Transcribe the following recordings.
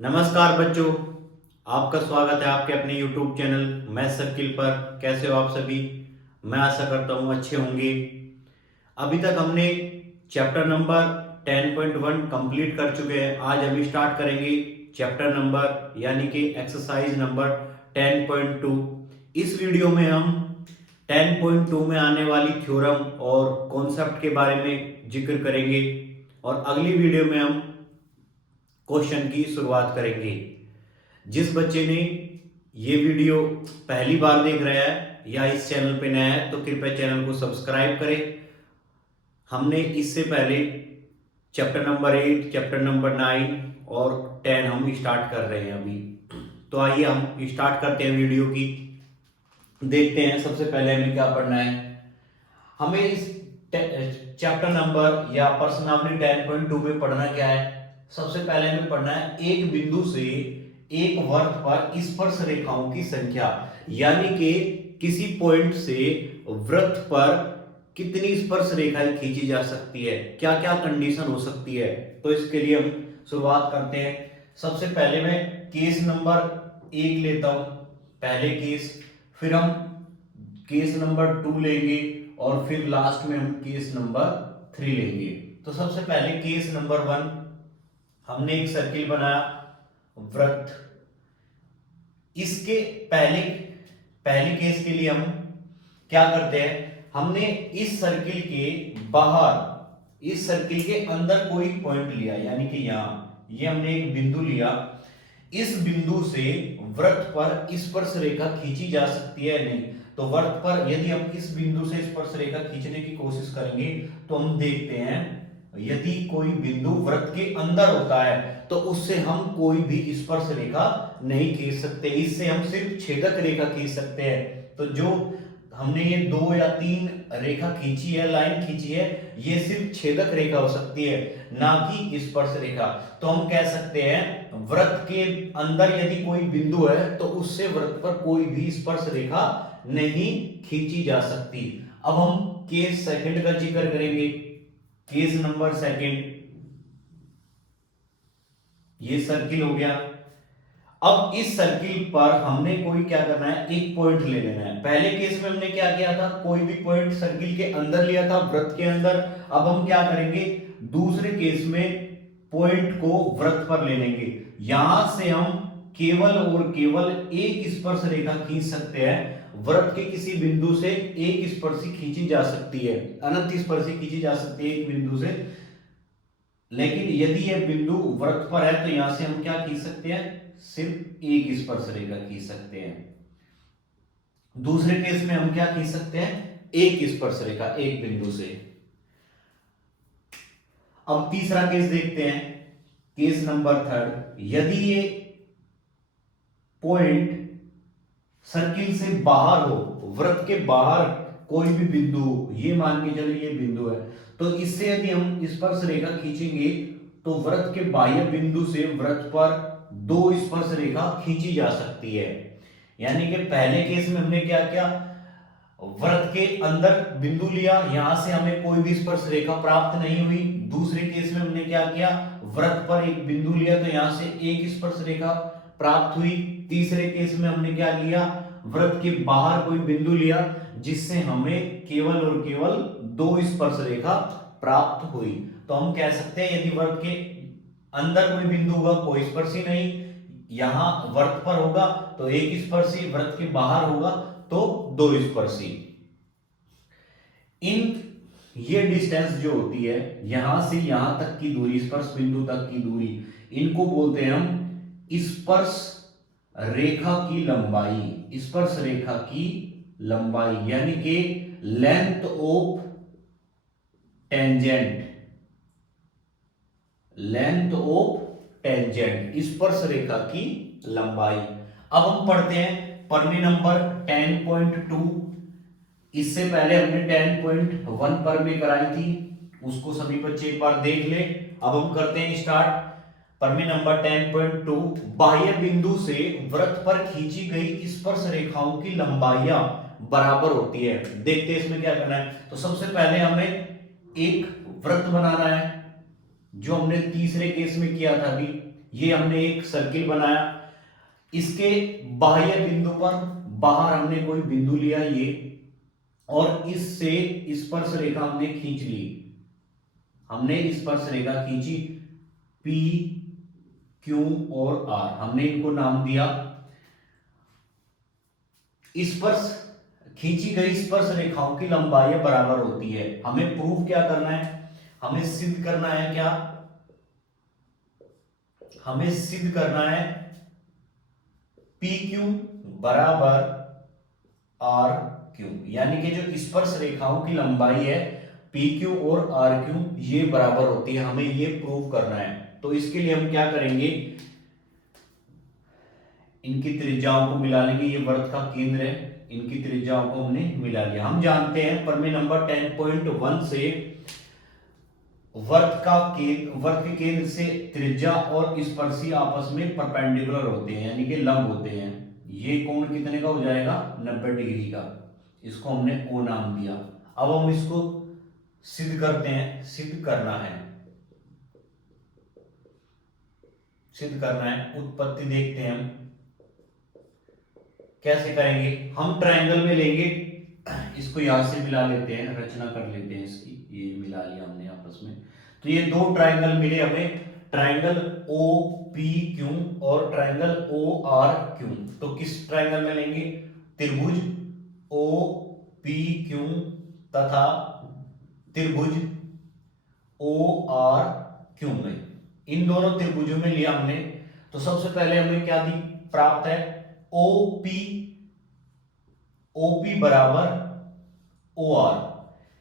नमस्कार बच्चों, आपका स्वागत है आपके अपने YouTube चैनल मैथ सर्किल पर। कैसे हो आप सभी? मैं आशा करता हूँ अच्छे होंगे। अभी तक हमने चैप्टर नंबर 10.1 कंप्लीट कर चुके हैं। आज हम स्टार्ट करेंगे चैप्टर नंबर यानी कि एक्सरसाइज नंबर 10.2। इस वीडियो में हम 10.2 में आने वाली थ्योरम और कॉन्सेप्ट के बारे में जिक्र करेंगे और अगली वीडियो में हम क्वेश्चन की शुरुआत करेंगे। जिस बच्चे ने ये वीडियो पहली बार देख रहा है या इस चैनल पे नया है तो कृपया चैनल को सब्सक्राइब करें। हमने इससे पहले चैप्टर नंबर 8, चैप्टर नंबर 9 और 10 हम स्टार्ट कर रहे हैं अभी। तो आइए हम स्टार्ट करते हैं वीडियो की। देखते हैं सबसे पहले हमें क्या पढ़ना है। हमें इस चैप्टर नंबर या प्रश्नावली 10.2 में पढ़ना क्या है। सबसे पहले हमें पढ़ना है एक बिंदु से एक वर्त पर स्पर्श रेखाओं की संख्या, यानी कि किसी पॉइंट से वृत्त पर कितनी स्पर्श रेखाएं खींची जा सकती है, क्या क्या कंडीशन हो सकती है। तो इसके लिए हम शुरुआत करते हैं। सबसे पहले मैं केस नंबर 1 लेता हूं, पहले केस, फिर हम केस नंबर 2 लेंगे और फिर लास्ट में हम केस नंबर 3 लेंगे। तो सबसे पहले केस नंबर 1, हमने एक सर्किल बनाया वृत्त। इसके पहले पहले केस के लिए हम क्या करते हैं, हमने इस सर्किल के बाहर, इस सर्किल के अंदर कोई पॉइंट लिया, यानी कि यहां ये हमने एक बिंदु लिया। इस बिंदु से वृत्त पर स्पर्श रेखा खींची जा सकती है नहीं। तो वृत्त पर यदि हम इस बिंदु से स्पर्श रेखा खींचने की कोशिश करेंगे तो हम देखते हैं यदि कोई बिंदु वृत्त के अंदर होता है तो उससे हम कोई भी स्पर्श रेखा नहीं खींच सकते। इससे हम सिर्फ छेदक रेखा खींच सकते हैं। तो जो हमने ये 2 या 3 रेखा खींची है, लाइन खींची है, ये सिर्फ छेदक रेखा हो सकती है, ना कि स्पर्श रेखा। तो हम कह सकते हैं वृत्त के अंदर यदि कोई बिंदु है तो उससे वृत्त पर कोई भी स्पर्श रेखा नहीं खींची जा सकती। अब हम केस सेकंड का जिक्र करेंगे। केस नंबर सेकंड, ये सर्किल हो गया। अब इस सर्किल पर हमने कोई क्या करना है, एक पॉइंट ले लेना है। पहले केस में हमने क्या किया था, कोई भी पॉइंट सर्किल के अंदर लिया था, वृत्त के अंदर। अब हम क्या करेंगे, दूसरे केस में पॉइंट को वृत्त पर ले लेंगे। यहां से हम केवल और केवल एक स्पर्श रेखा खींच सकते हैं। वृत्त के किसी बिंदु से एक स्पर्शी खींची जा सकती है, अनंत स्पर्शी खींची जा सकती है एक बिंदु से। लेकिन यदि यह बिंदु वृत्त पर है तो यहां से हम क्या खींच सकते हैं, सिर्फ एक स्पर्श रेखा खींच सकते हैं। दूसरे केस में हम क्या खींच सकते हैं, एक स्पर्श रेखा एक बिंदु से। अब तीसरा केस देखते हैं, केस नंबर 3। यदि ये पॉइंट सर्किल से बाहर हो, वृत्त के बाहर कोई भी बिंदु हो, ये मान के चलिए ये बिंदु है, तो इससे यदि हम स्पर्श रेखा खींचेंगे तो वृत्त के बाह्य बिंदु से वृत्त पर 2 स्पर्श रेखा खींची जा सकती है। यानी कि पहले केस में हमने क्या किया, वृत्त के अंदर बिंदु लिया, यहां से हमें कोई भी स्पर्श रेखा प्राप्त नहीं हुई। दूसरे केस में हमने क्या किया, वृत्त पर एक बिंदु लिया तो यहां से एक स्पर्श रेखा प्राप्त हुई। तीसरे केस में हमने क्या लिया, वृत्त के बाहर कोई बिंदु लिया जिससे हमें केवल और केवल 2 स्पर्श रेखा प्राप्त हुई। तो हम कह सकते हैं यदि वृत्त के अंदर कोई बिंदु होगा कोई स्पर्शी नहीं, यहां वृत्त पर होगा तो एक स्पर्शी, वृत्त के बाहर होगा तो 2 स्पर्शी। इन ये डिस्टेंस जो होती है यहां से यहां तक की दूरी, स्पर्श बिंदु तक की दूरी, इनको बोलते हैं हम स्पर्श रेखा की लंबाई। स्पर्श रेखा की लंबाई यानी कि length of tangent, length of tangent, स्पर्श रेखा की लंबाई। अब हम पढ़ते हैं प्रमेय नंबर 10.2। इससे पहले हमने 10.1 प्रमेय कराई थी, उसको सभी बच्चे एक बार देख ले। अब हम करते हैं स्टार्ट। प्रमेय नंबर 10.2, बाह्य बिंदु से वृत्त पर खींची गई स्पर्श रेखाओं की लंबाइयां बराबर होती है। देखते हैं इसमें क्या करना है। तो सबसे पहले हमें एक वृत्त बनाना है, जो हमने तीसरे केस में किया था अभी। ये हमने एक सर्किल बनाया, इसके बाह्य बिंदु पर बाहर हमने कोई बिंदु लिया ये, और इससे स्पर्श रेखा हमने खींच ली, हमने स्पर्श रेखा खींची P Q और R, हमने इनको नाम दिया। स्पर्श खींची गई स्पर्श रेखाओं की लंबाई बराबर होती है। हमें प्रूफ क्या करना है, हमें सिद्ध करना है, क्या हमें सिद्ध करना है PQ बराबर RQ, यानी कि जो स्पर्श रेखाओं की लंबाई है PQ और RQ ये बराबर होती है, हमें ये प्रूव करना है। तो इसके लिए हम क्या करेंगे, इनकी त्रिज्याओं को मिला लेंगे, ये वृत्त का केंद्र है, इनकी त्रिज्याओं को हमने मिला लिया। हम जानते हैं प्रमेय नंबर 10.1 से वृत्त के केंद्र से त्रिज्या और स्पर्शी आपस में परपेंडिकुलर होते हैं, यानी कि लंब होते हैं। ये कोण कितने का हो जाएगा, 90 डिग्री का, इसको हमने O नाम दिया। अब हम इसको सिद्ध करते हैं, सिद्ध करना है, उत्पत्ति देखते हैं हम कैसे करेंगे। हम ट्रायंगल में लेंगे, इसको यहां से मिला लेते हैं, रचना कर लेते हैं इसकी, ये मिला लिया हमने आपस में। तो ये दो ट्रायंगल मिले हमें, ट्रायंगल OPQ और ट्रायंगल ORQ। तो किस ट्रायंगल में लेंगे, त्रिभुज OPQ तथा त्रिभुज ORQ में, इन दोनों त्रिभुजों में लिया हमने। तो सबसे पहले हमें क्या दी प्राप्त है, OP बराबर OR।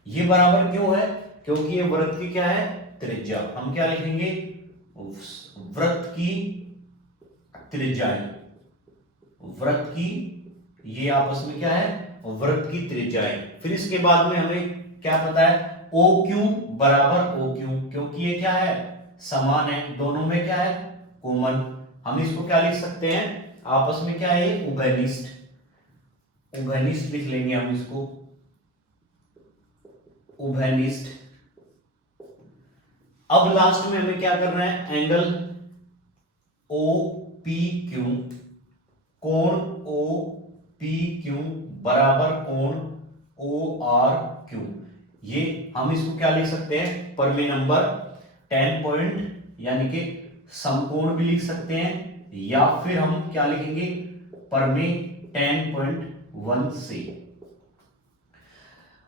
ये बराबर क्यों है, क्योंकि ये वृत्त की क्या है, त्रिज्या। हम क्या लिखेंगे, वृत्त की त्रिज्याएं, वृत्त की, ये आपस में क्या है, वृत्त की त्रिज्याएं। फिर इसके बाद में हमें क्या पता है, OQ बराबर OQ, क्योंकि ये क्या है, समान है, दोनों में क्या है, कॉमन। हम इसको क्या लिख सकते हैं, आपस में क्या है, उभयनिष्ठ, उभयनिष्ठ लिख लेंगे हम इसको, उभयनिष्ठ। अब लास्ट में हमें क्या करना है, एंगल OPQ, कोण OPQ बराबर कोण ORQ। ये हम इसको क्या लिख सकते हैं, प्रमेय नंबर 10 यानी कि समकोण भी लिख सकते हैं, या फिर हम क्या लिखेंगे, प्रमेय 10.1 से।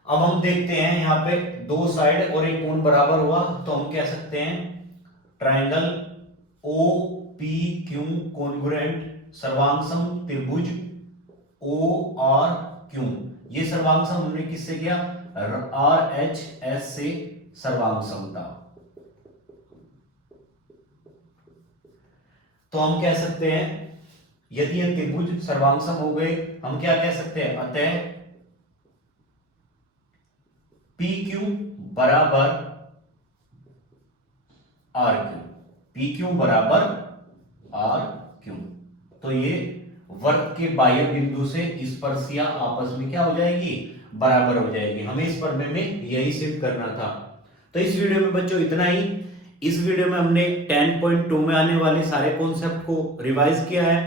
अब हम देखते हैं यहां पे दो साइड और एक कोण बराबर हुआ, तो हम कह सकते हैं ट्रायंगल OPQ कॉन्ग्रुएंट सर्वांगसम त्रिभुज ORQ। ये सर्वांगसम हमने किससे किया, RHS से सर्वांगसम था। तो हम कह सकते हैं यदि ये त्रिभुज सर्वांगसम हो गए, हम क्या कह सकते हैं, अतः PQ बराबर RQ, PQ बराबर RQ। तो ये वृत्त के बाह्य बिंदु से स्पर्शिया आपस में क्या हो जाएगी, बराबर हो जाएगी। हमें इस प्रमेय में यही सिद्ध करना था। तो इस वीडियो में बच्चों इतना ही। इस वीडियो में हमने 10.2 में आने वाले सारे कॉन्सेप्ट को रिवाइज किया है।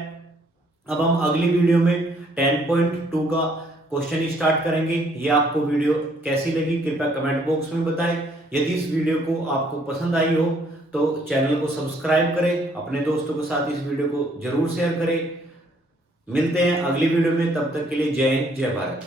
अब हम अगली वीडियो में 10.2 का क्वेश्चन स्टार्ट करेंगे। ये आपको वीडियो कैसी लगी कृपया कमेंट बॉक्स में बताएं। यदि इस वीडियो को आपको पसंद आई हो तो चैनल को सब्सक्राइब करें, अपने दोस्तों के साथ इस वीडियो को जरूर शेयर करें। मिलते हैं अगली वीडियो में, तब तक के लिए जय हिंद, जय भारत।